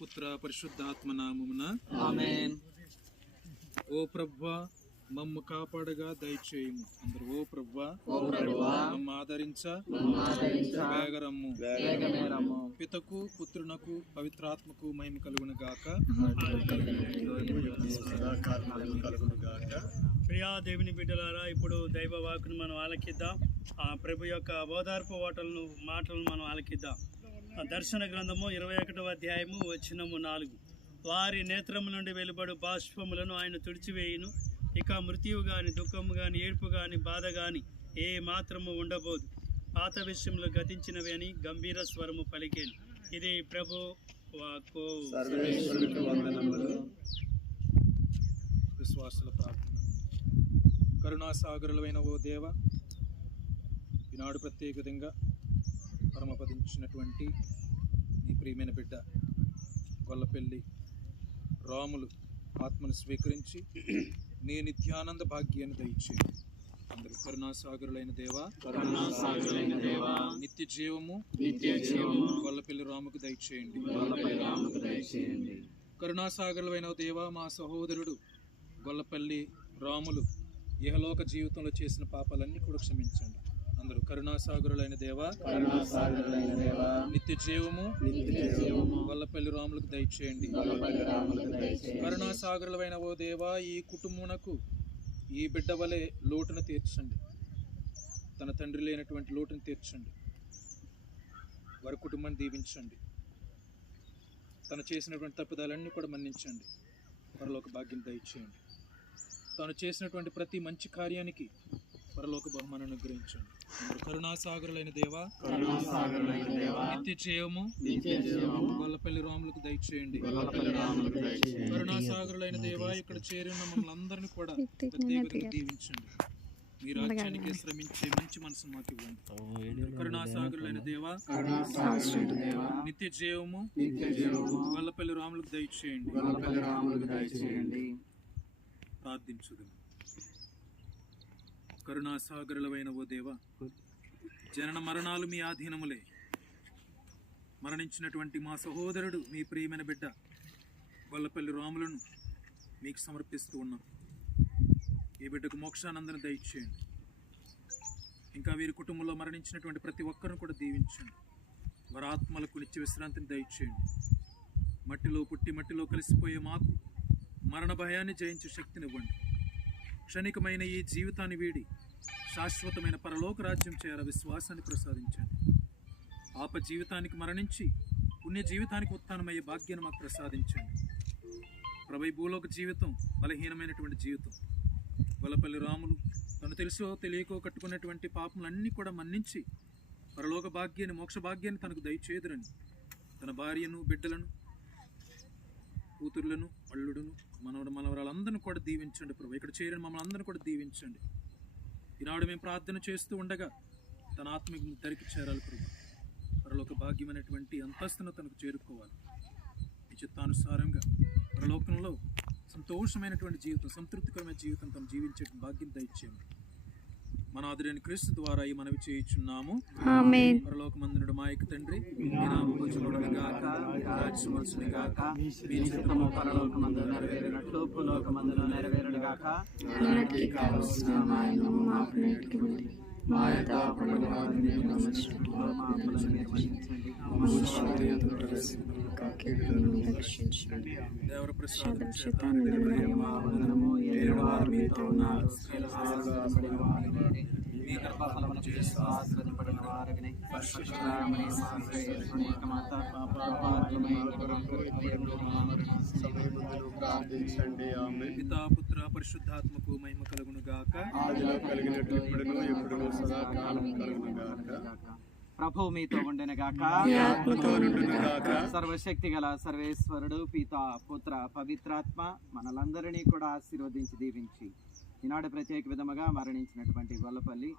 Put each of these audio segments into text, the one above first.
పుత్ర పరిశుద్ధాత్మ నామమున ఆమేన్. ఓ ప్రభువా మమ్ము కాపాడగా దయచేయము. అందరూ ఓ ప్రభువా మమ్ము ఆదరించ వేగరమ్ము. పితకు పుత్రునకు పవిత్రాత్మకు మహిమ కలుగును గాక. ప్రియా దేవుని బిడ్డలారా, ఇప్పుడు దైవ వాక్కును మనం ఆలకిద్దాం. ఆ ప్రభు యొక్క ఓదార్పు మాటలను మనం ఆలకిద్దాం. దర్శన గ్రంథము 21వ అధ్యాయము వచనము 4. వారి నేత్రము నుండి వెలువడు బాష్పములను ఆయన తుడిచివేయును. ఇక మృత్యువు గాని, దుఃఖము గాని, ఏడుపు గాని, బాధ గాని ఏ మాత్రము ఉండబోదు. పాత విషయంలో గతించినవి అని గంభీర స్వరము పలికేను. ఇది ప్రభు వాక్కు. విశ్వాసుల ప్రార్థన. కరుణాసాగరులైన ఓ దేవ, ఈనాడు ప్రత్యేక విధంగా పరమపదించినటువంటి నీ ప్రియమైన బిడ్డ గొల్లపల్లి రాములు ఆత్మను స్వీకరించి నీ నిత్యానంద భాగ్యాన్ని దయచేయండి. అందరూ కరుణాసాగరులైన దేవా, నిత్య జీవము గొల్లపల్లి రాముకు దయచేయండి. కరుణాసాగరులైన దేవా, మా సహోదరుడు గొల్లపల్లి రాములు ఇహలోక జీవితంలో చేసిన పాపాలన్నీ కూడా క్షమించండి. అందరూ కరుణాసాగరులైన దేవా, నిత్య జీవము గొల్లపల్లి రాములకు దయచేయండి. కరుణాసాగరులైన ఓ దేవా, ఈ కుటుంబమునకు ఈ బిడ్డ వలె లోటును తీర్చండి. తన తండ్రి లేనటువంటి లోటును తీర్చండి. వారి కుటుంబాన్ని దీవించండి. తను చేసినటువంటి తప్పిదాలన్నీ కూడా మన్నించండి. పరలోక భాగ్యం దయచేయండి. తాను చేసినటువంటి ప్రతి మంచి కార్యానికి పరలోక బహుమానం అనుగ్రహించండి. కరుణాసాగరులైన దేవా, నిత్య చేయము గొల్లపల్లి రాములకు దయచేయండి. కరుణాసాగరులైన దేవా, ఇక్కడ చేరిన మమ్మల్ని అందరినీ కూడా ప్రత్యేకంగా దీవించండి. మీ రాజ్యానికి శ్రమించే మంచి మనసు మాకు ఇవ్వండి. కరుణాసాగరులైన దేవా, నిత్య జీవము గొల్లపల్లి రాములకు దయచేయండి. ప్రార్థించుదాం. కరుణాసాగరులైన ఓ దేవా, జనన మరణాలు మీ ఆధీనములే. మరణించినటువంటి మా సహోదరుడు మీ ప్రియమైన బిడ్డ గొల్లపల్లి రాములను మీకు సమర్పిస్తూ ఉన్నాం. ఈ బిడ్డకు మోక్షానందన దయచేయండి. ఇంకా వీరి కుటుంబంలో మరణించినటువంటి ప్రతి ఒక్కరిని కూడా దీవించండి. వారి ఆత్మలకు నిత్య విశ్రాంతిని దయచేయండి. మట్టిలో పుట్టి మట్టిలో కలిసిపోయే మాకు మరణ భయాన్ని జయించే శక్తినివ్వండి. క్షణికమైన ఈ జీవితాన్ని వీడి శాశ్వతమైన పరలోక రాజ్యం చేయాల విశ్వాసాన్ని ప్రసాదించండి. పాప జీవితానికి మరణించి పుణ్య జీవితానికి ఉత్థానమయ్యే భాగ్యాన్ని మాకు ప్రసాదించండి. ప్రభు, భూలోక జీవితం బలహీనమైనటువంటి జీవితం. గొల్లపల్లి రాములు తను తెలుసో తెలియకో కట్టుకున్నటువంటి పాపములన్నీ కూడా మన్నించి పరలోక భాగ్యాన్ని, మోక్ష భాగ్యాన్ని తనకు దయచేదురని తన భార్యను, బిడ్డలను, కూతుర్లను, అల్లుడును, మనవరాలందరినీ కూడా దీవించండి. ప్రభు, ఇక్కడ చేరిన మమ్మల్ని అందరినీ కూడా దీవించండి. ఈనాడు మేము ప్రార్థన చేస్తూ ఉండగా తన ఆత్మకు దరికి చేరాలి. ప్రభు, పరలోక భాగ్యమైనటువంటి అంతస్తును తనకు చేరుకోవాలి. ఈ చిత్తానుసారంగా పరలోకంలో సంతోషమైనటువంటి జీవితం, సంతృప్తికరమైన జీవితం తను జీవించే భాగ్యం దయచేయండి. మన ఆదరైన క్రీస్తు ద్వారా ఈ మనవి చేయుచున్నాము. ఆమేన్. పరలోకమందునుడు మా యొక్క తండ్రి, మీ నామము పూజింపబడును గాక, మీ రాజ్యము వచ్చును గాక, మీ చిత్తము పరలోకమందు నెరవేరినట్లు భూలోకమందును నెరవేరును గాక. మనకి కావలసిన మాయను మాకు నేర్చుకోండి. మా యొక్క అపరాధములను క్షమించండి. మా అప్పులను నిర్వహించండి. రక్షించండి. దేవర ప్రసాదం చేత మీ గర్భఫలమును చేసి ఆశీర్వదింపబడిన వారిని ప్రార్థించండి. ఆమేన్. పితా పుత్ర పరిశుద్ధాత్మకు మహిమ కలుగును గాక. ఆదిలో కలిగినట్లు ఇప్పుడును ఎప్పుడును సదాకాలం కలుగును గాక. ప్రభువు మీతో ఉండెను గాక. సర్వశక్తి గల సర్వేశ్వరుడు పితా పుత్ర పవిత్రాత్మ మనలందరినీ కూడా ఆశీర్వదించి దీవించి ఈనాడు ప్రత్యేక విధముగా మరణించినటువంటి గొల్లపల్లి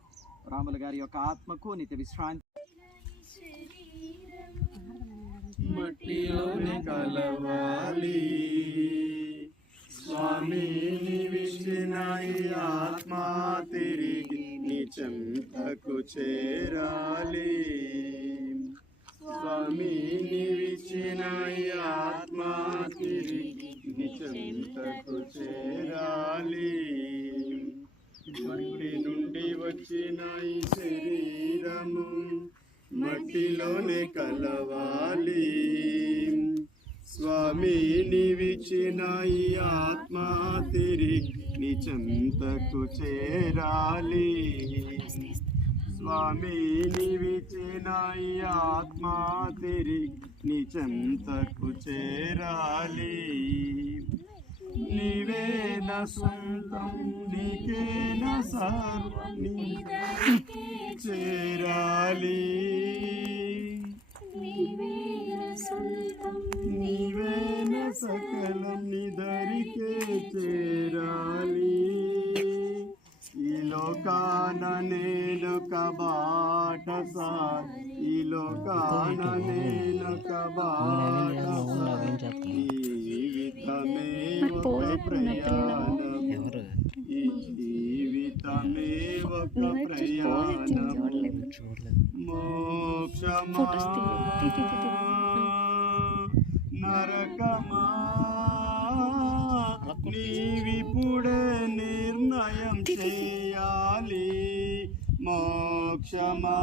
రాములు గారి యొక్క ఆత్మకు నిత్య విశ్రాంతి. మట్టిలోని కలవాలి స్వామి, నీవిచ్చిన ఈ ఆత్మ తిరిగి నీ చెంతకు చేరాలి. స్వామి, నీవిచ్చిన ఈ ఆత్మ తిరిగి నిజంతకు చేరాలి. మట్టి నుండి వచ్చిన ఈ శరీరము మట్టిలోనే కలవాలి. స్వామి నీవిచ్చిన ఈ ఆత్మ తిరిగి నిజంతకు చేరాలి. స్వామి నీవిచ్చిన ఈ ఆత్మ తిరిగి నిజంతకు చేరాలి. నీవే నా సొంతం, నీకే నా సర్వం, నీకే చేరాలి. నీవే నా సకలం, నిదరికే చేరాలి. ఈ లోకాన నేనొక బాటసారి, ఈ లోకాన నేనొక బాటసారి. జీవితమే ఒక ప్రయాణం, ఈ జీవితమే ఒక ప్రయాణం. మోక్షమా నరకమా నీవిప్పుడే నిర్ణయం చేయాలి. మోక్షమా